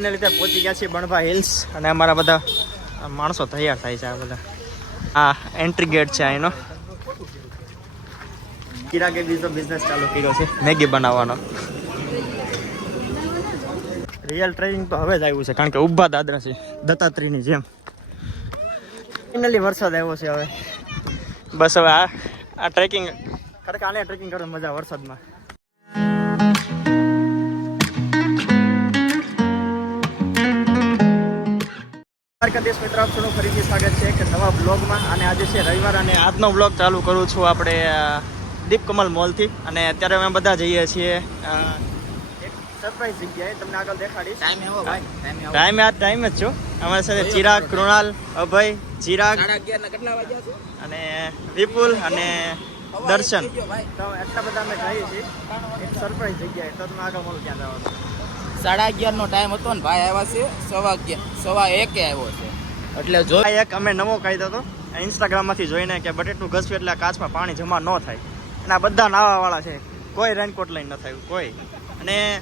એને લીધે પહોંચી ગયા છીએ બણભા હિલ્સ અને અમારા બધા માણસો તૈયાર થાય છે આ બધા. આ એન્ટ્રી ગેટ છે અહીંનો કિરાકે બીજો બિઝનેસ ચાલુ કર્યો છે, મેગી બનાવવાનો. રિયલ ટ્રેનિંગ તો હવે જ આવ્યું છે, કારણ કે ઊભા દાદરા છે, દત્તાત્રેયની જેમ. ફાઇનલી વરસાદ આવ્યો છે હવે. બસ હવે આ આ ટ્રેકિંગ ખરેખર આને ટ્રેકિંગ કરવાની મજા વરસાદમાં. દ્વારકાધીશ મિત્ર આપ સૌનું ફરીથી સ્વાગત છે એક નવા બ્લોગમાં. અને આજે છે રવિવાર અને આજનો બ્લોગ ચાલુ કરું છું આપણે દીપકમલ મોલથી. અને અત્યારે અમે બધા જઈએ છીએ એક સરપ્રાઈઝ જગ્યાએ. તમને આગળ દેખાડીશ. ટાઈમ એવો ભાઈ ટાઈમ આ ટાઈમ જ છું. અમારી સાથે ચિરાગ કૃણાલ અભય ચિરાગ અને વિપુલ અને દર્શન. તો એટલા બધા અમે જઈએ છીએ. એક સરપ્રાઈઝ જગ્યાએ. તો તમે આગળ મળો ત્યાં જવાનું? સાડા અગિયાર નો ટાઈમ હતો ને ભાઈ આવ્યા છે, સવા અગિયાર, સવા એકે આવ્યો છે. એટલે જો એક અમે નવો કાયદો હતો. ઇન્સ્ટાગ્રામમાંથી જોઈને કે બટેટું ઘસવું એટલે કાચમાં પાણી જમા ન થાય. અને આ બધા નાવાવાળા છે. કોઈ રેનકોટ લઈને ન થયું કોઈ. અને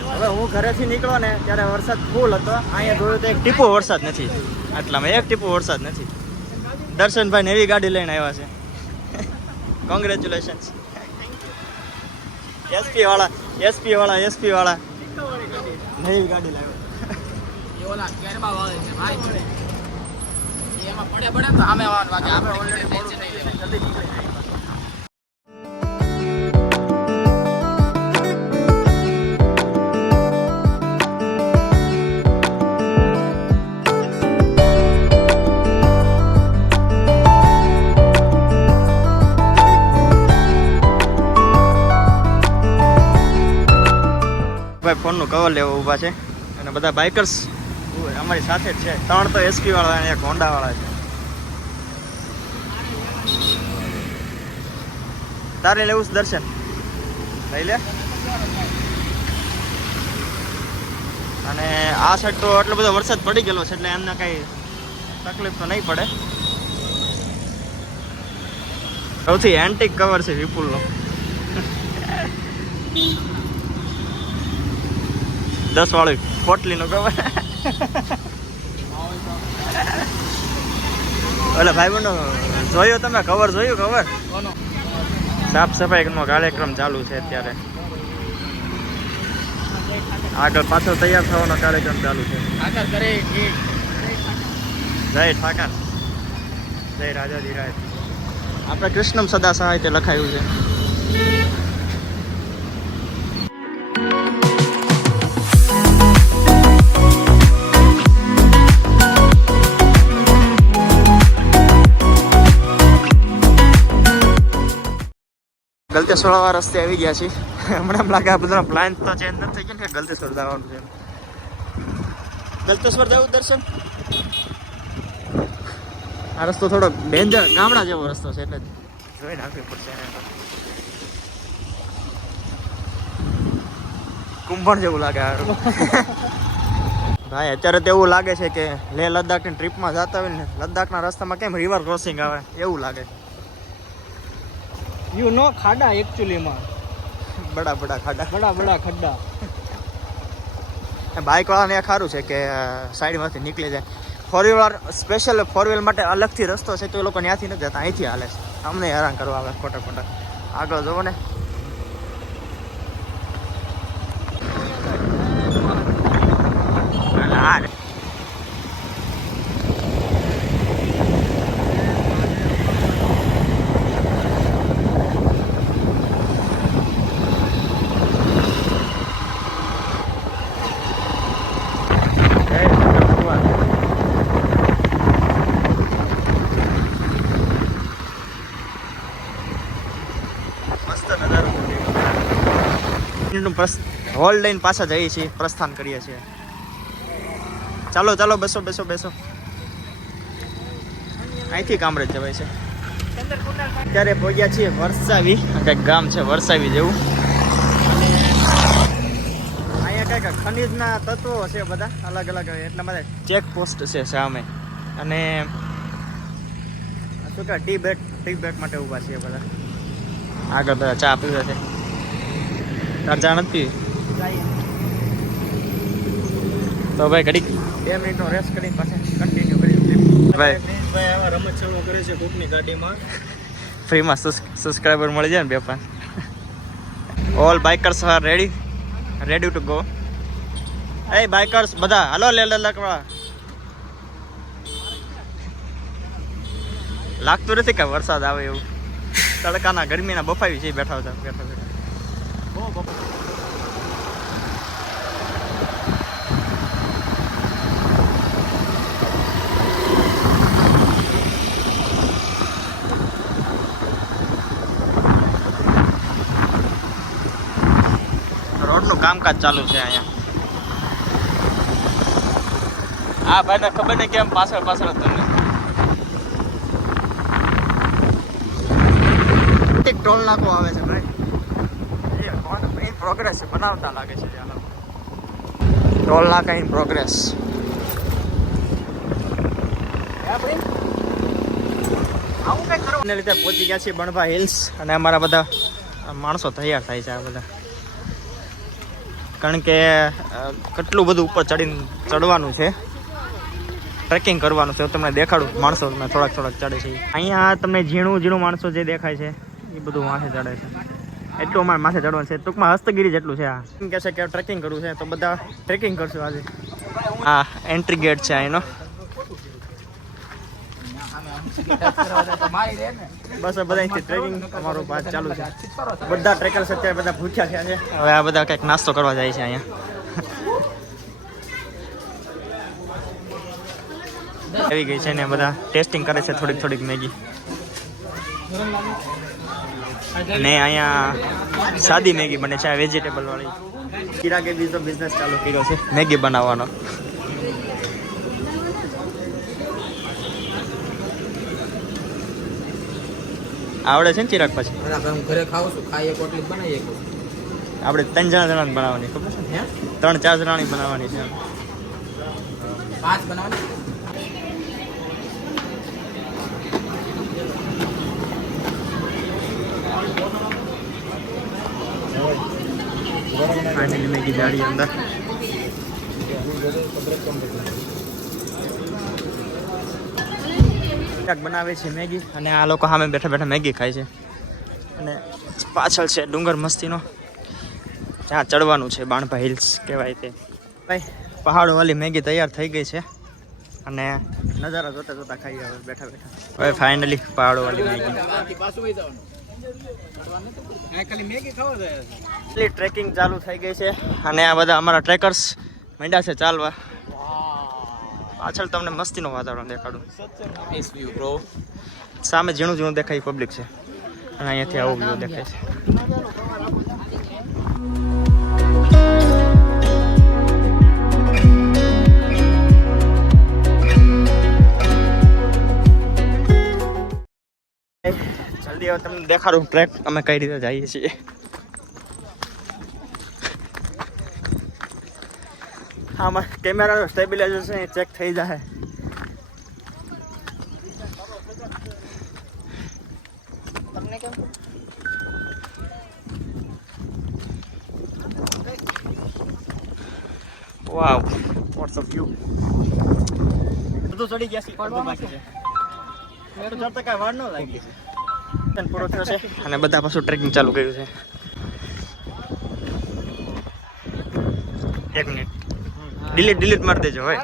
હવે હું ઘરેથી નીકળો ને, ત્યારે વરસાદ ફૂલ હતો. અહીંયા જોયું તો એક ટીપો વરસાદ નથી. આટલામાં એક ટીપો વરસાદ નથી. દર્શનભાઈ એવી ગાડી લઈને આવ્યા છે. કોંગ્રેચ્યુલેશન્સ એસપી વાળા. એસપી વાળા એસપી વાળા. નવી ગાડી લાવ્યો. કવર લેવા ઊભા છે. અને બધા બાઇકર્સ અમારી સાથે જ છે. ત્રણ તો એસપી વાળા અને એક હોન્ડા વાળા છે. તારે લેવું છે દર્શન? લઈ લે. અને આ સાઈડ તો એટલો બધો વરસાદ પડી ગયેલો છે, એટલે એમને કઈ તકલીફ તો નહીં પડે. સૌથી એન્ટિક કવર છે વિપુલનો. દસ વાળું પોટલીનો કવર ઓલા ભાઈ બનો જોયું તમે? કવર જોયું ખબર સાફ સાફ સફાઈનો કાર્યક્રમ ચાલુ છે અત્યારે. આગળ પાછળ તૈયાર થવાનો કાર્યક્રમ ચાલુ છે. જય ઠાકર. જય રાજાજી રાય. આપણે કૃષ્ણમ સદા સહાય તે લખાયું છે. ગલતેશ્વર રસ્તે આવી ગયા છીએ. હમણાં એમ લાગે આ બધા પ્લાન તો ચેન્જ નથી થઈ ગયો ને ગલતેશ્વર જવાનું છે ગલતેશ્વર જવું દર્શન? આ રસ્તો થોડો ડેન્જર ગામડા જેવો રસ્તો છે એટલે જોઈ નાખવી પડશે કુંભણ જેવું લાગે આ ભાઈ, અત્યારે તો એવું લાગે છે કે લેહ લદ્દાખની ટ્રીપમાં જતા હોય ને, લદ્દાખના રસ્તામાં કેમ રિવર ક્રોસિંગ આવે? એવું લાગે. યુ નો ખાડા એકચ્યુઅલીમાં બડા બડા ખાડા. બડા બડા ખડ્ડા બાઇક વાળાને સારું છે કે સાઈડમાંથી નીકળી જાય. Four wheeler special four wheel માટે અલગથી રસ્તો છે તો એ લોકો ત્યાંથી નથી જતા અહીંથી હાલે છે. અમને હેરાન કરવા આવે ખોટા ખોટા. આગળ જવો ને. અને આ રે. જય શંકર ભગવાન. મસ્ત નજારો હોલ લઈને પાછા જઈએ છીએ, પ્રસ્થાન કરીએ છીએ. ચાલો ચાલો, બેસો બેસો બેસો. અહીંથી કામરેજ જવાય છે. અત્યારે પહોંચ્યા છીએ વરસાવી કંઈક ગામ છે, વરસાવી જેવું. અને અહીંયા કંઈક ખનિજના તત્વો છે બધા, અલગ અલગ, એટલા માટે ચેક પોસ્ટ છે સામે. અને શું કે ટી બેટ ટી બેટ માટે ઊભા છે બધા. આગળ બધા ચા પીવે છે. તાર જાણ નથી તો ભાઈ ઘડીક. બે મિનિટનો રેસ્ટ કરીને પાછા કન્ટિન્યુ કરી ભાઈ. ભાઈ આવા રમત ચડો કરે છે કોકની ગાડીમાં. ફ્રીમાં સબસ્ક્રાઈબર મળી જાય ને બે પાંચ. All bikers are ready ready to go A bikers બધા હાલો લે લકવા લાગતું નથી કે વરસાદ આવે એવું. તડકાના ગરમીના બફાવી છે બેઠા હતા બેઠા બેઠા. રોડનું કામકાજ ચાલુ છે અહીંયા. આ ભાઈને ખબર નહીં કેમ પાછળ પાછળ તમને ટોલ નાકો આવે છે પ્રોગ્રેસ બનાવતા લાગે છે. ટોલ નાકા ઇન પ્રોગ્રેસ એને લીધે પહોંચી ગયા છીએ બણભા હિલ્સ અને અમારા બધા માણસો તૈયાર થાય છે આ બધા. કારણ કે કેટલું બધું ઉપર ચડીને ચડવાનું છે. ટ્રેકિંગ કરવાનું છે. તમને દેખાડું. માણસો તમને થોડાક થોડાક ચડે છે. અહીંયા તમને ઝીણું ઝીણું માણસો જે દેખાય છે એ બધું માથે ચડે છે. એટલું અમારે માથે ચડવાનું છે. ટૂંકમાં હસ્તગીરી જેટલું છે આ. કે છે કે ટ્રેકિંગ કરવું છે, તો બધા ટ્રેકિંગ કરશું આજે. હા એન્ટ્રી ગેટ છે અહીંનો બસ આ બધા ટ્રેકિંગ અમારો પાસ ચાલુ છે. બધા ટ્રેકર્સ અત્યારે બધા ભૂખ્યા છે. હવે આ બધા કંઈક નાસ્તો કરવા જાય છે અહીંયા. આવી ગઈ છે ને બધા ટેસ્ટિંગ કરે છે થોડીક થોડીક મેગી. ને અહીંયા સાદી મેગી બને છે વેજીટેબલ વાળી. ચિરાગે બીજો બિઝનેસ ચાલુ કર્યો છે. મેગી બનાવવાનો. આવડે છે ને ચિરાગ પછી? હું ઘરે ખાઉં છું ખાઈ એક રોટલી આપણે ત્રણ જણા જણાની બનાવવાની ખબર છે? ત્રણ ચાર જણાની બનાવવાની છે. પાંચ બનાવવાની? ફાઇનલી મેગી જાડી અંદર. બનાવે છે મેગી અને આ લોકો સામે બેઠા બેઠા મેગી ખાય છે. અને પાછળ છે ડુંગર મસ્તીનો. જ્યાં ચડવાનું છે બાણભા હિલ્સ કહેવાય તે. ભાઈ પહાડોવાળી મેગી તૈયાર થઈ ગઈ છે. અને નજારા જોતા જોતા ખાઈ હવે બેઠા બેઠા. હવે ફાઇનલી પહાડોવાળી મેગી. એટલી ટ્રેકિંગ ચાલુ થઈ ગઈ છે અને આ બધા અમારા ટ્રેકર્સ મંડ્યા છે ચાલવા. પાછળ તમને મસ્તીનું વાતાવરણ દેખાડું. સામે ઝીણું ઝીણું દેખાય પબ્લિક છે. અને અહીંયાથી આવું વ્યૂ દેખાય છે. જલ્દી હવે તમને દેખાડું ટ્રેક અમે કઈ રીતે જઈએ છીએ. આમાં કેમેરાનો સ્ટેબિલાઇઝેશન ચેક થઈ જાય. વાવ વોટ્સ ઓફ વ્યૂ બધું ચડી ગયા છે અડધું બાકી છે તો ચડતા કાંઈ વાર ન લાગી. છે પૂરો થયો છે અને બધા પાછું ટ્રેકિંગ ચાલુ કર્યું છે. એક મિનિટ ડિલીટ ડિલીટ મારી દેજો, હોય.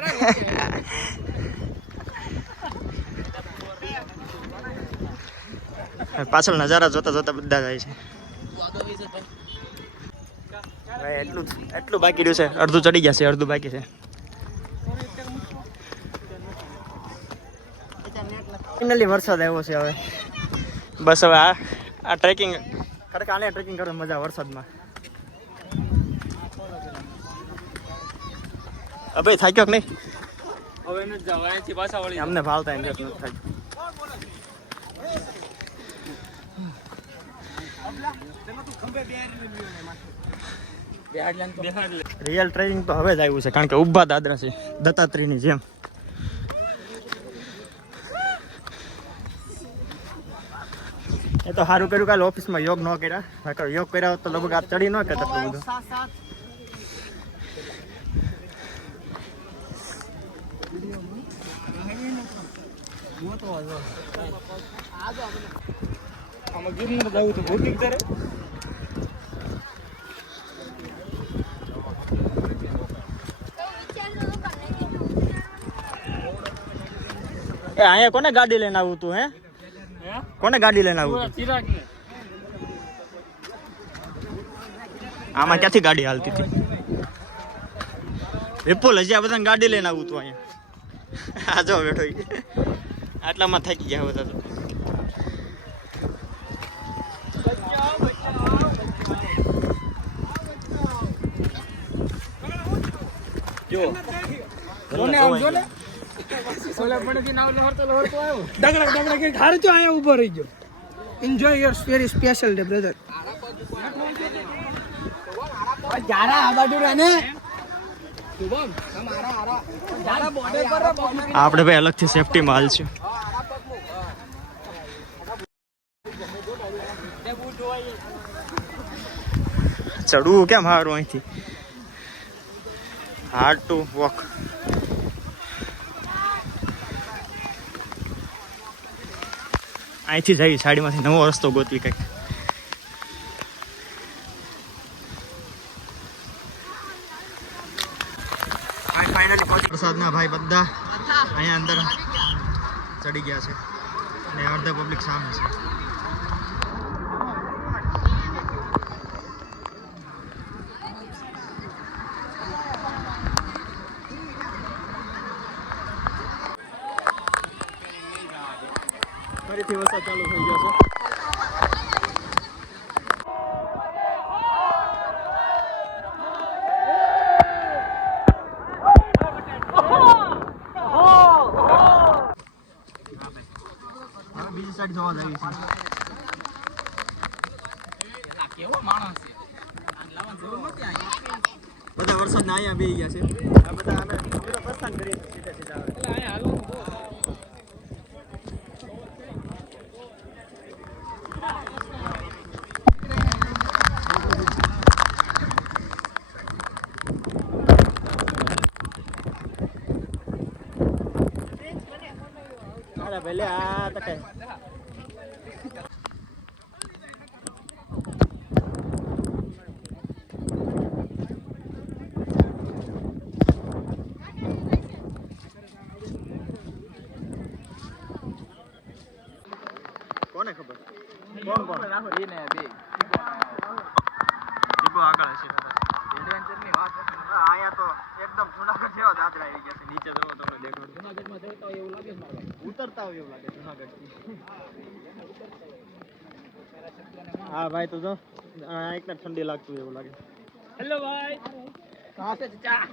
પાછળ નજારા જોતા જોતા બધા જાય છે. ભાઈ એટલું એટલું બાકી રહ્યું છે. અડધું ચડી ગયા છે, અડધું બાકી છે. ફાઇનલી વરસાદ આવ્યો છે હવે. બસ હવે આ આ ટ્રેકિંગ ખરેખર આને ટ્રેકિંગ કરવાની મજા વરસાદમાં. અબે થાક્યો કે નહીં? હવે ન જવાય અહીંથી પાછા વળી અમને ભાવતા એમ નથી થાય. બે રિયલ ટ્રેકિંગ તો હવે જ આવ્યું છે કારણ કે ઊભા દાદરા છે દત્તાત્રેયની જેમ. તો સારું કર્યું કાલે ઓફિસમાં યોગ ન કર્યા. નકર યોગ કર્યા હોત તો લગભગ આ ચડી ન કરતા એટલું બધું. આમાં ગીરનું જવું તો બુકિંગ કરે એ અહીંયા કોને ગાડી લઈને આવું તું હે? કોને ગાડી લઈને આવું આમાં ક્યાંથી ગાડી હાલતી હતી? વિપુલ હજી આ બધાને ગાડી લઈને આવું તું અહીંયા. આ જો બેઠો આટલામાં થાકી ગયા બધા તો. જો આમ જોને? ઓલા ડગડા ડગડા કે હારે તો અહીંયા ઊભો રહી ગયો. એન્જોય યોર વેરી બાજુ રહે આપણે ભાઈ અલગથી સેફટી માલ છે ચડવું કેમ હારું અહીંથી? હાર્ડ ટુ વોક અહીંથી જઈ સાડીમાંથી નવો રસ્તો ગોતવી કંઈક. પ્રસાદના ભાઈ બધા અહીંયા અંદર ચડી ગયા છે. અને અડધા પબ્લિક સામે છે ફરીથી વરસાદ ચાલુ થઈ ગયો છે હવે બીજી સાઈડ જોવા જઈએ છે. કેવો માણસ છે? બધા વરસાદ ના અહીંયા. અહીંયા બેહી ગયા છે. આ બધા અમે પ્રસ્થાન કરીએ સીધા સીધા આ તકે કોને ખબર કોણ કોણ એને બે. દીપો આગળ હશે Adventure ની વાત છે. અહીંયા તો એકદમ જુનાગઢ જેવા દાદરા આવી ગયા છે નીચે જવો તમને દેખો જૂનાગઢમાં જતા હોય એવું લાગે છે મારે. ઉતરતા હોય એવું લાગે જુનાગઢ હા ભાઈ તો જો એકને ઠંડી લાગતું એવું લાગે. હેલો ભાઈ. કહાં સે ચચા?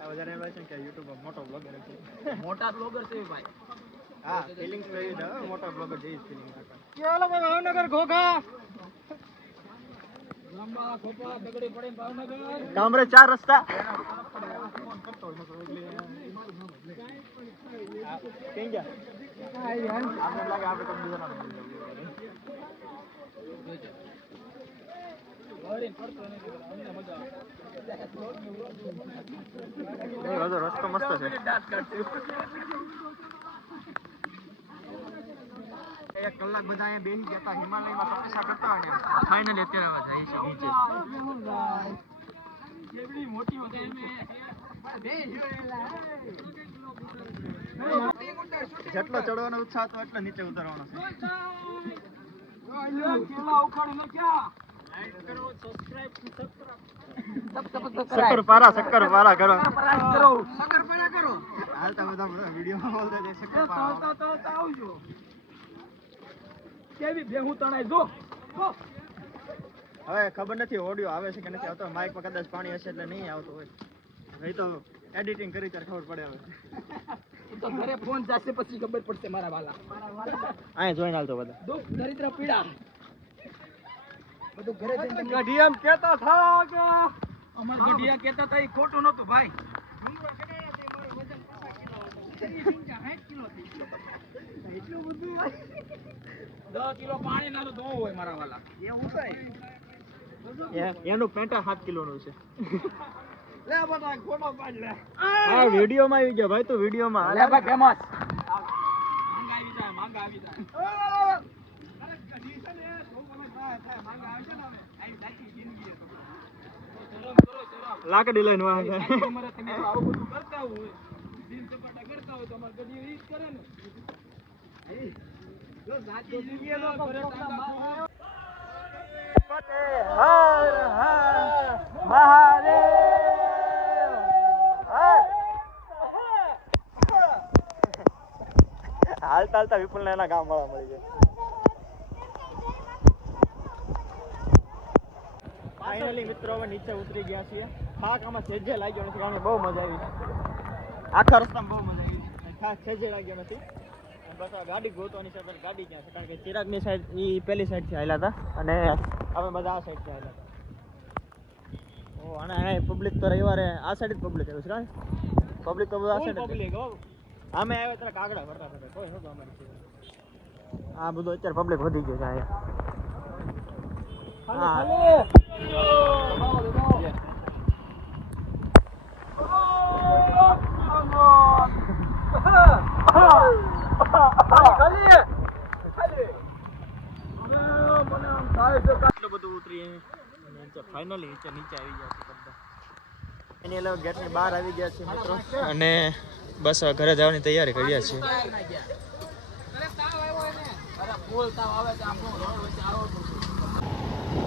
આ વધારે એમ છે કે યુટ્યુબ મોટો બ્લોગર છે. મોટા બ્લોગર છે ભાઈ. હા ફિલિંગ્સ એવી છે મોટા બ્લોગર જેવી ફિલિંગ રાખે ભાઈ ભાવનગર ઘોઘા. કામરે ચાર રસ્તા. કેમ ગયા? આપણે લાગે આપણે કોઈ બીજાના નંબર લેવું પડે. વળીને પડતો નથી અમને મજા આવે. નહીં, બધો રસ્તો મસ્ત છે એક કલાક બધા અહીંયા બેસી ગયા હતા હિમાલયમાં તપસ્યા કરતા અને ફાઇનલી અત્યારે હવે જઈએ છીએ નીચે કેવડી મોટી એ. જેટલો ચડવાનો ઉત્સાહ હતો એટલો નીચે ઉતરવાનો છે હવે ખબર નથી ઓડિયો આવે છે કે નથી આવતો. માઇકમાં કદાચ પાણી હશે એટલે નહીં આવતો હોય. નહીં તો એડિટિંગ કરી ત્યારે ખબર પડે હવે. તો ઘરે ફોન જશે પછી ખબર પડશે મારા વાલા. અહીંયા જોઈને હાલતો બધા. દુઃખ દરિદ્ર પીડા. બધું ઘરે જઈને તમને- ગઢિયામ કેતા થા કે અમર ગઢિયા કહેતા હતા ઈ ખોટું નહોતું ભાઈ. દસ કિલો પાણી ના તો ધોવું હોય મારા વાલા. એનું પેટા સાત કિલોનું છે. હા વિડીયોમાં આવી ગયો ભાઈ તું વિડીયોમાં લે ભાઈ ફેમસ લાકડી લઈને વાગે તમારે તમે તો આવું બધું કરતા હોય. દિન સપાટા કરતા હોય તો ગધી ગડી જ કરે ને. જો સાચી જિંદગી તો ઘરે તાંબા હર હર મહાદેવ. હાલતા હાલતા વિપુલ એના ગામ વાળા મળી જાય ફાઇનલી મિત્રો હવે નીચે ઉતરી ગયા છીએ. થાક આમાં સેજે લાગ્યો નથી કારણ કે બહુ મજા આવી. આખા રસ્તામાં બહુ મજા આવી. ખાસ સેજે લાગ્યો નથી. બસ આ ગાડી ગોતવાની છે પણ ગાડી ક્યાં છે કારણ કે ચિરાગની સાઈડ એ પેલી સાઈડથી આવેલા હતા. અને અમે બધા આ સાઈડથી આવેલા હતા. ઓ અને પબ્લિક તો રવિવારે આ સાઈડ જ પબ્લિક આવ્યું છે પબ્લિક તો બધા આ સાઈડ પબ્લિક અમે આવ્યો ત્યારે કાગડા ફરતા ફરતા કોઈ નહોતું અમારી સિવાય. આ બધું અત્યારે પબ્લિક વધી ગયું છે અહીંયા. હા. એટલું બધું ઉતરી નીચે ફાઇનલી નીચે નીચે આવી ગયા છે. બધા એની એટલે ગેટની બહાર આવી ગયા છે મિત્રો. અને બસ હવે ઘરે જવાની તૈયારી કર્યા છીએ. અરે તાવ આવ્યો એને અરે ફૂલ તાવ આવે છે આપણો રોડ વચ્ચે આવો પડશે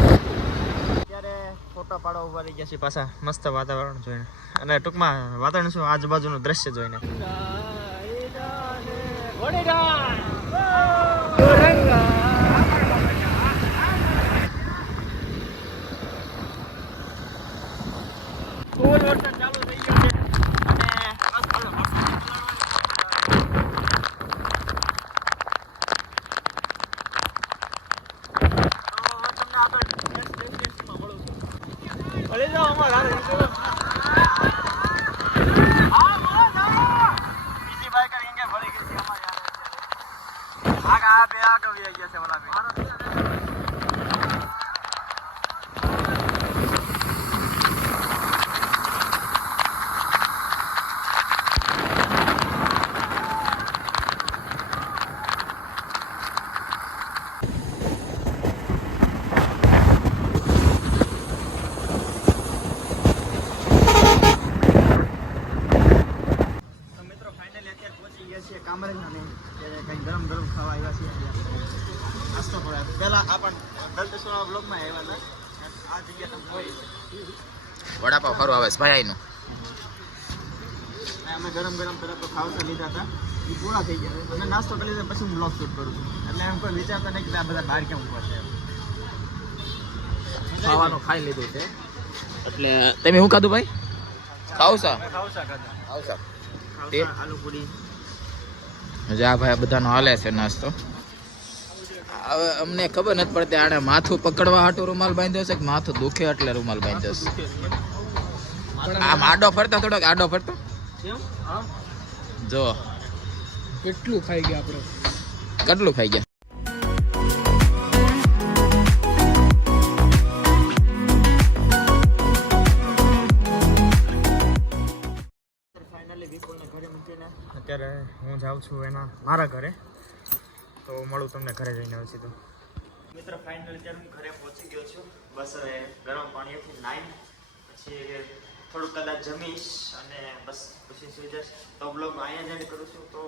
અત્યારે ફોટા પાડવા ઊભા રહી ગયા છે પાછા મસ્ત વાતાવરણ જોઈને. અને ટૂંકમાં વાતાવરણ શું? આજુબાજુનું દ્રશ્ય જોઈને. ફૂલ વરસાદ ચાલુ થઈ ગયો છે અને બસ હવે વરસાદ તો તમને આગળ next destination માં મળું છું. ભલે જાઓ અમારે હારે નીકળો. હા, મળો, જાઓ. બીજી biker અહીંયા ભરી ગઈ છે અમારી હારે અત્યારે. આગળ આ બે આગળ વહી ગયા છે ઓલા બે. તો મિત્રો ફાઇનલી અત્યારે પહોંચી ગયા છીએ કામરેજના ને કંઈ ગરમ ગરમ ખાવા આવ્યા છીએ અહીંયા. નાસ્તો કરવા પહેલા આ પણ ગલતેશ્વર બ્લોકમાં આવ્યા હતા આ જગ્યા તમે જોઈ વડાપાવ ફરવા આવે છે ભાઈ નું. અને અમે ગરમ ગરમ પહેલા તો ખાવસા લીધા હતા. એ પૂરા થઈ ગયા. અને નાસ્તો કરી લીધા પછી હું બ્લોગ શૂટ કરું છું. એટલે એમ કોઈ વિચારતા નહીં કે આ બધા બહાર કેમ ઊભા છે ખાવાનું ખાઈ લીધું છે. એટલે તમે શું ખાધું ભાઈ? ખાવસા. ખાવસા ખાધા. ખાવસા. તે? આલુ પૂરી આ ભાઈ બધાનો હાલે છે નાસ્તો. હવે અમને ખબર નથી પડતી આને માથું પકડવા હાટું રૂમાલ બાંધ્યો છે કે માથું દુખે એટલે રૂમાલ બાંધ્યો છે. આમ આડો ફરતા થોડોક આડો ફરતો. જો. કેટલું ખાઈ ગયા આપણે કેટલું ખાઈ ગયા? અત્યારે હું જાઉં છું એના મારા ઘરે. તો મળું તમને ઘરે જઈને પછી સીધું. મિત્ર ફાઇનલ અત્યારે હું ઘરે પહોંચી ગયો છું. બસ હવે ગરમ પાણીથી નાઈને પછી થોડુંક કદાચ જમીશ અને બસ પછી સુઈ જશ તો બ્લોગ અહીંયા જ કરું છું. તો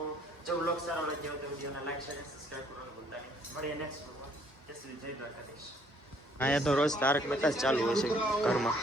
જો બ્લોગ સારો લાગ્યો તો વિડીયોને લાઈક શેર સબસ્ક્રાઈબ કરવાનું ભૂલતા નહીં. મળીએ નેક્સ્ટ બ્લોગમાં ત્યાં સુધી જય દ્વારકાધીશ. અહીંયા તો રોજ તારક મહેતા ચાલુ હોય છે ઘરમાં.